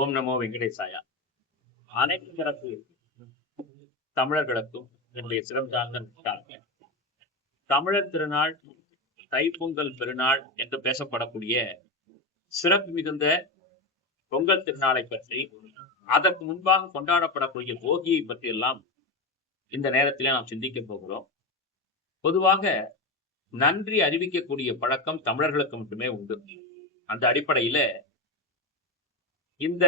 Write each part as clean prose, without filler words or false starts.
ஓம் நமோ வெங்கடேசாயா. அனைத்து தரப்பு தமிழர்களுக்கும் என்னுடைய சிறந்த தமிழர் திருநாள் தைப்பொங்கல் பெருநாள் என்று பேசப்படக்கூடிய சிறப்பு மிகுந்த பொங்கல் திருநாளை பற்றி, அதற்கு முன்பாக கொண்டாடப்படக்கூடிய போகியை பற்றி எல்லாம் இந்த நேரத்திலே நாம் சிந்திக்க போகிறோம். பொதுவாக நன்றி அறிவிக்கக்கூடிய பழக்கம் தமிழர்களுக்கு மட்டுமே உண்டு. அந்த அடிப்படையில இந்த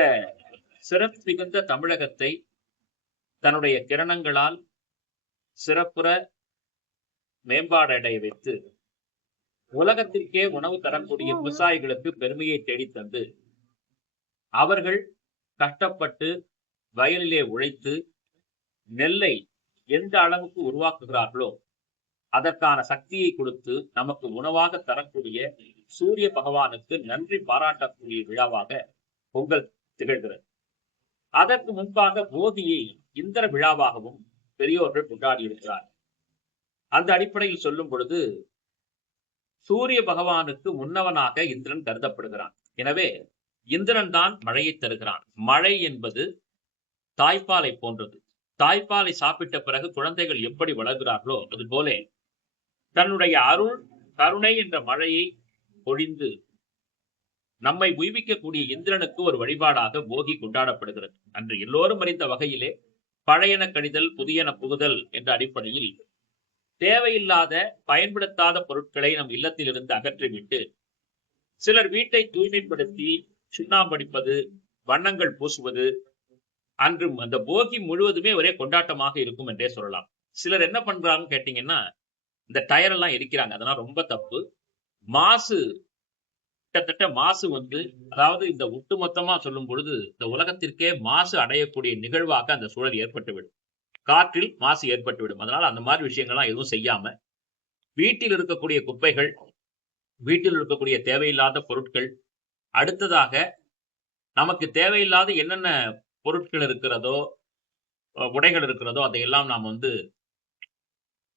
சிறப்பு மிகுந்த தமிழகத்தை தன்னுடைய கிரணங்களால் சிறப்புற மேம்பாடடைய வைத்து உலகத்திற்கே உணவு தரக்கூடிய விவசாயிகளுக்கு பெருமையை தேடித்தந்து, அவர்கள் கஷ்டப்பட்டு வயலிலே உழைத்து நெல்லை எந்த அளவுக்கு உருவாக்குகிறார்களோ அதற்கான சக்தியை கொடுத்து நமக்கு உணவாக தரக்கூடிய சூரிய பகவானுக்கு நன்றி பாராட்டக்கூடிய விழாவாக பொங்கல் திகழ்கிறது. அதற்கு முன்பாக போகியை இந்திர விழாவாகவும் பெரியோர்கள் கொண்டாடி இருக்கிறார். அந்த அடிப்படையில் சொல்லும் பொழுது சூரிய பகவானுக்கு முன்னவனாக இந்திரன் கருதப்படுகிறான். எனவே இந்திரன் தான் மழையை தருகிறான். மழை என்பது தாய்ப்பாலை போன்றது. தாய்ப்பாலை சாப்பிட்ட பிறகு குழந்தைகள் எப்படி வளர்கிறார்களோ அதுபோல தன்னுடைய அருள் கருணை என்ற மழையை பொழிந்து நம்மை உய்விக்கக்கூடிய இந்திரனுக்கு ஒரு வழிபாடாக போகி கொண்டாடப்படுகிறது. அன்று எல்லோரும் அறிந்த வகையிலே பழையன கழிதல் புதியன புகுதல் என்ற அடிப்படையில் தேவையில்லாத பயன்படுத்தாத பொருட்களை நம் இல்லத்திலிருந்து அகற்றிவிட்டு சிலர் வீட்டை தூய்மைப்படுத்தி சுண்ணாம்படிப்பது, வண்ணங்கள் பூசுவது, அன்று அந்த போகி முழுவதுமே ஒரே கொண்டாட்டமாக இருக்கும் என்றே சொல்லலாம். சிலர் என்ன பண்றாங்கன்னு கேட்டீங்கன்னா, இந்த டயர் எல்லாம் எரிக்கிறாங்க. அதெல்லாம் ரொம்ப தப்பு. மாசு, கிட்டத்தட்ட மாசு அதாவது இந்த ஒட்டுமொத்தமா சொல்லும் பொழுது இந்த உலகத்திற்கே மாசு அடையக்கூடிய நிகழ்வாக அந்த சூழல் ஏற்பட்டுவிடும். காற்றில் மாசு ஏற்பட்டுவிடும். அதனால அந்த மாதிரி விஷயங்கள்லாம் எதுவும் செய்யாம வீட்டில் இருக்கக்கூடிய குப்பைகள், வீட்டில் இருக்கக்கூடிய தேவையில்லாத பொருட்கள், அடுத்ததாக நமக்கு தேவையில்லாத என்னென்ன பொருட்கள் இருக்கிறதோ, உடைகள் இருக்கிறதோ அதையெல்லாம் நாம்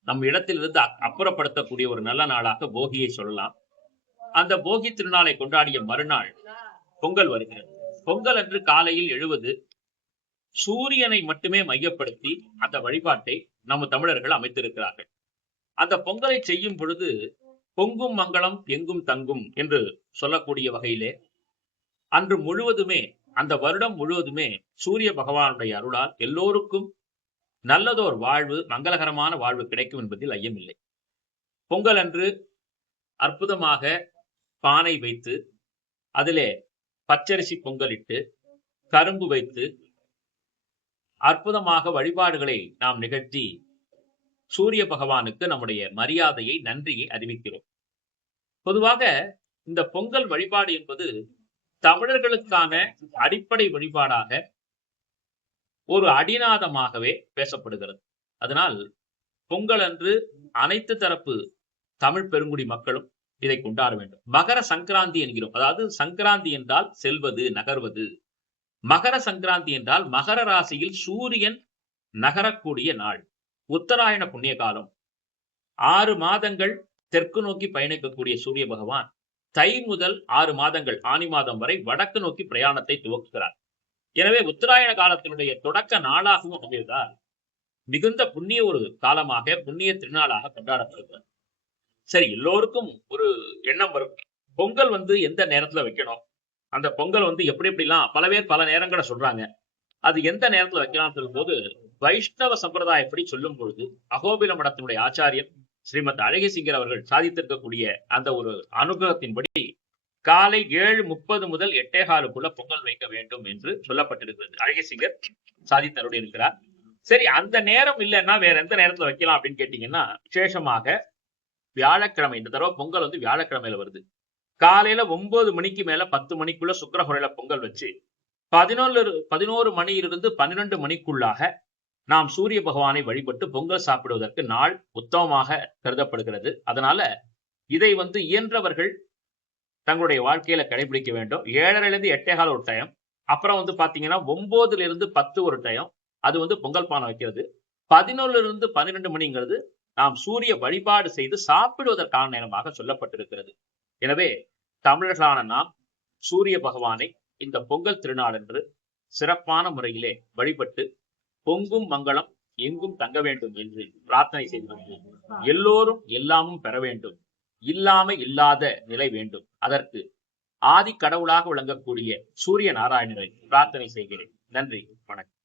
நம் இடத்திலிருந்து அப்புறப்படுத்தக்கூடிய ஒரு நல்ல நாளாக போகியை சொல்லலாம். அந்த போகி திருநாளை கொண்டாடிய மறுநாள் பொங்கல் வருகிறது. பொங்கல் அன்று காலையில் எழுவது சூரியனை மட்டுமே மையப்படுத்தி அந்த வழிபாட்டை நம்ம தமிழர்கள் அமைத்திருக்கிறார்கள். அந்த பொங்கலை செய்யும் பொழுது பொங்கும் மங்களம் எங்கும் தங்கும் என்று சொல்லக்கூடிய வகையிலே அன்று முழுவதுமே, அந்த வருடம் முழுவதுமே சூரிய பகவானுடைய அருளால் எல்லோருக்கும் நல்லதோர் வாழ்வு, மங்களகரமான வாழ்வு கிடைக்கும் என்பதில் ஐயமில்லை. பொங்கல் அன்று அற்புதமாக பானை வைத்து அதிலே பச்சரிசி பொங்கலிட்டு கரும்பு வைத்து அற்புதமாக வழிபாடுகளை நாம் நிகழ்த்தி சூரிய பகவானுக்கு நம்முடைய மரியாதையை, நன்றியை அறிவிக்கிறோம். பொதுவாக இந்த பொங்கல் வழிபாடு என்பது தமிழர்களுக்கான அடிப்படை வழிபாடாக ஒரு அடிநாதமாகவே பேசப்படுகிறது. அதனால் பொங்கல் அன்று அனைத்து தரப்பு தமிழ் பெருங்குடி மக்களும் இதை கொண்டாட வேண்டும். மகர சங்கராந்தி என்கிறோம். அதாவது சங்கராந்தி என்றால் செல்வது, நகர்வது. மகர சங்கராந்தி என்றால் மகர ராசியில் சூரியன் நகரக்கூடிய நாள். உத்தராயண புண்ணிய காலம். 6 மாதங்கள் தெற்கு நோக்கி பயணிக்கக்கூடிய சூரிய பகவான் தை முதல் 6 மாதங்கள் ஆனி மாதம் வரை வடக்கு நோக்கி பிரயாணத்தை துவக்குகிறார். எனவே உத்தராயண காலத்தினுடைய தொடக்க நாளாகவும் அமைவதால் மிகுந்த புண்ணிய ஒரு காலமாக, புண்ணிய திருநாளாக கொண்டாடப்படுகிறது. சரி, எல்லோருக்கும் ஒரு எண்ணம் வரும், பொங்கல் எந்த நேரத்துல வைக்கணும், அந்த பொங்கல் எப்படி எப்படிலாம் பல பேர் பல நேரங்களை சொல்றாங்க, அது எந்த நேரத்துல வைக்கலாம் சொல்லும் போது வைஷ்ணவ சம்பிரதாயப்படி சொல்லும் பொழுது அகோபில மடத்தினுடைய ஆச்சாரியன் ஸ்ரீமத் அழகிசிங்கர் அவர்கள் சாதித்திருக்கக்கூடிய அந்த ஒரு அனுகிரகத்தின்படி காலை 7:30 முதல் 8:15 பொங்கல் வைக்க வேண்டும் என்று சொல்லப்பட்டிருக்கிறது. அழகிசிங்கர் சாதித்தருடைய இருக்கிறார். சரி, அந்த நேரம் இல்லைன்னா வேற எந்த நேரத்துல வைக்கலாம் அப்படின்னு கேட்டீங்கன்னா, விசேஷமாக வியாழக்கிழமை, இந்த தடவை பொங்கல் வியாழக்கிழமையில வருது. காலையில 9 மணிக்கு மேல 10 மணிக்குள்ள சுக்கிரஹோரையில பொங்கல் வச்சு 11 மணியிலிருந்து 12 மணிக்குள்ளாக நாம் சூரிய பகவானை வழிபட்டு பொங்கல் சாப்பிடுவதற்கு நாள் உத்தமமாக கருதப்படுகிறது. அதனால இதை இயன்றவர்கள் தங்களுடைய வாழ்க்கையில கடைபிடிக்க வேண்டும். 7:30 8:15 ஒரு டைம், அப்புறம் பாத்தீங்கன்னா 9 - 10 ஒரு டைம், அது பொங்கல் பானை வைக்கிறது. 11 - 12 மணிங்கிறது நாம் சூரிய வழிபாடு செய்து சாப்பிடுவதற்கான நேரமாக சொல்லப்பட்டிருக்கிறது. எனவே தமிழர்களான நாம் சூரிய பகவானை இந்த பொங்கல் திருநாளன்று சிறப்பான முறையிலே வழிபட்டு பொங்கும் மங்களம் எங்கும் தங்க வேண்டும் என்று பிரார்த்தனை செய்து எல்லோரும் எல்லாமும் பெற வேண்டும், இல்லாமை இல்லாத நிலை வேண்டும். அதற்கு ஆதி கடவுளாக விளங்கக்கூடிய சூரிய நாராயணரை பிரார்த்தனை செய்கிறேன். நன்றி, வணக்கம்.